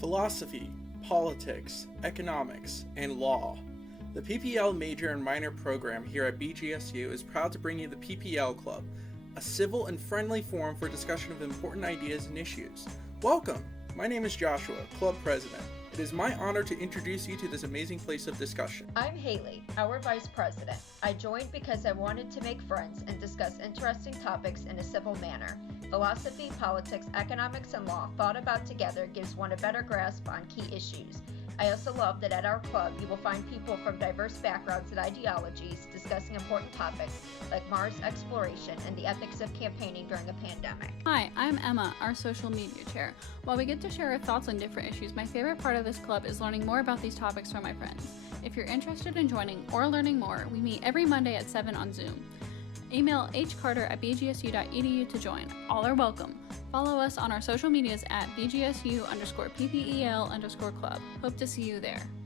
philosophy, politics, economics, and law. The PPEL major and minor program here at BGSU is proud to bring you the PPEL Club, a civil and friendly forum for discussion of important ideas and issues. Welcome! My name is Joshua, Club President. It is my honor to introduce you to this amazing place of discussion. I'm Haley, our Vice President. I joined because I wanted to make friends and discuss interesting topics in a civil manner. Philosophy, politics, economics, and law thought about together gives one a better grasp on key issues. I also love that at our club you will find people from diverse backgrounds and ideologies discussing important topics like Mars exploration and the ethics of campaigning during a pandemic. Hi, I'm Emma, our social media chair. While we get to share our thoughts on different issues, my favorite part of this club is learning more about these topics from my friends. If you're interested in joining or learning more, we meet every Monday at 7 on Zoom. Email hcarter@bgsu.edu to join. All are welcome. Follow us on our social medias at bgsu_ppel_club. Hope to see you there.